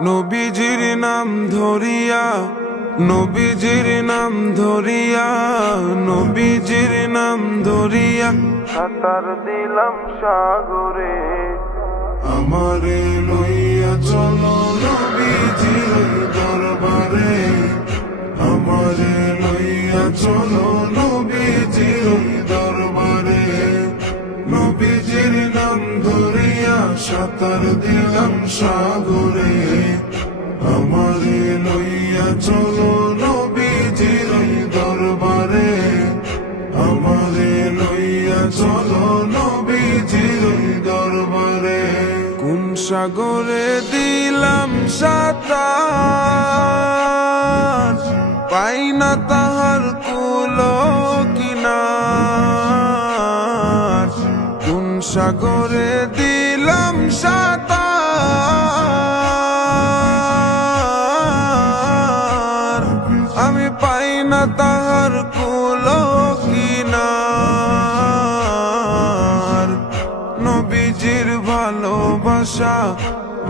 নবীজির নাম ধরিয়া, নবীজির নাম ধরিয়া, নবীজির নাম ধরিয়া সাঁতার দিলাম সাগরে। আমারে লইয়া চলো নবীজির দরবারে, আমারে লইয়া চলো নবীজির দরবারে। নবীজির নাম ধরিয়া সাঁতার দিলাম সাগরে। আমারে লইয়া চলো নবীজির দরবারে, আমারে লইয়া চলো নবীজির দরবারে। কোন সাগরে দিলাম সাঁতার, পাই না তাহার কুল কিনার। কোন সাগরে দিলাম সাঁতার, আমি পাই না তাহার কুল কিনার। নবীজির ভালোবাসা,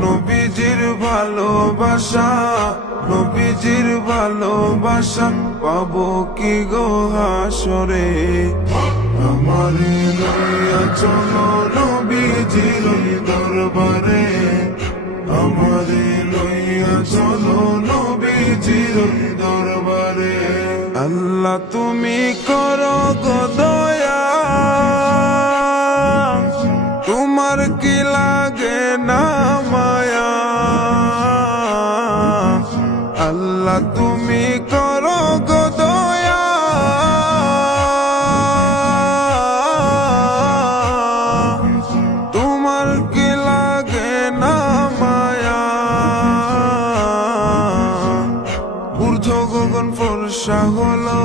নবীজির ভালোবাসা, নবীজির ভালোবাসা পাবো কি গো হাসরে। আমারে লইয়া চলো নবীজির দরবারে, আমারে লইয়া চলো নবীজির দরবারে। আল্লাহ তুমি করো গো দয়া, তোমার কি লাগে না মায়া। আল্লাহ তুমি করো গো দয়া, তোমার কি লাগে না মায়া। ঊর্ধ্ব গগন ফর্সা হলো,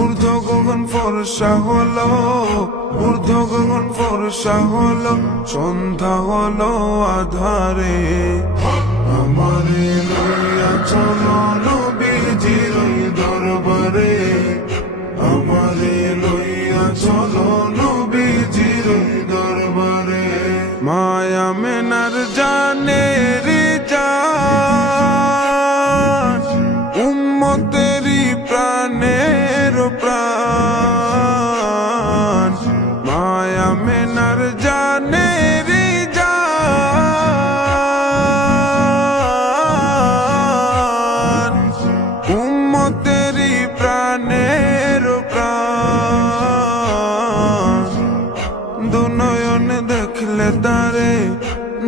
ঊর্ধ্ব গগন ফর্সা হলো, ঊর্ধ্ব গগন ফর্সা হলো, সন্ধ্যা হলো আধারে। আমারে লইয়া চলো নবীজির দরবারে, আমারে লইয়া চলো নবীজির দরবারে। মায়া মেনার জানে রে জান, উম্মতেরি প্রাণের প্রাণ। মায়া মেনার জানে রে জান, উম্মতেরি প্রাণের প্রাণ। দুনয়নে দেখলে তারে,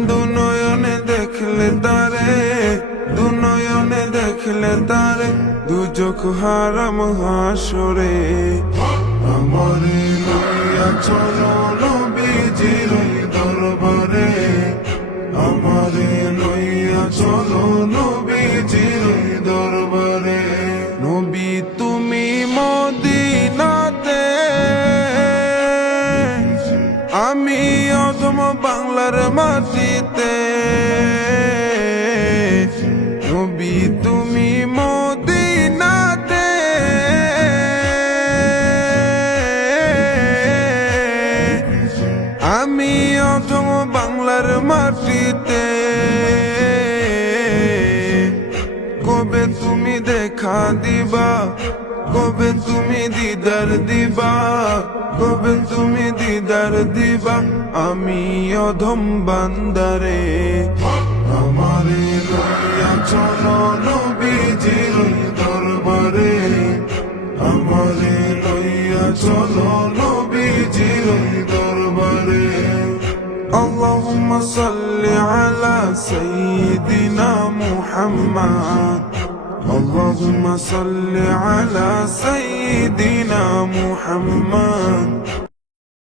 দুনয়নে দেখলে তারে, দুনয়নে দেখলে তারে, দুজখ হারাম হাসরে। আমারে লইয়া চলো নবীজির দরবারে, আমারে লইয়া চলো নবীজির দরবারে। নবী তুমি মদিনাতে, আমি অধম বাংলার মাটিতে। নবী তুমি মদিনাতে, আমি অধম বাংলার মাটিতে। কবে তুমি দেখা দিবা, কবে তুমি দিদার দিবা, কবে তুমি দিদার দিবা, আমি অধম বান্দারে। আমারে লইয়া চলো নবীজির দরবারে, আমারে লইয়া চলো নবীজির দরবারে। اللهم صل على سيدنا محمد، اللهم صل على سيدنا محمد।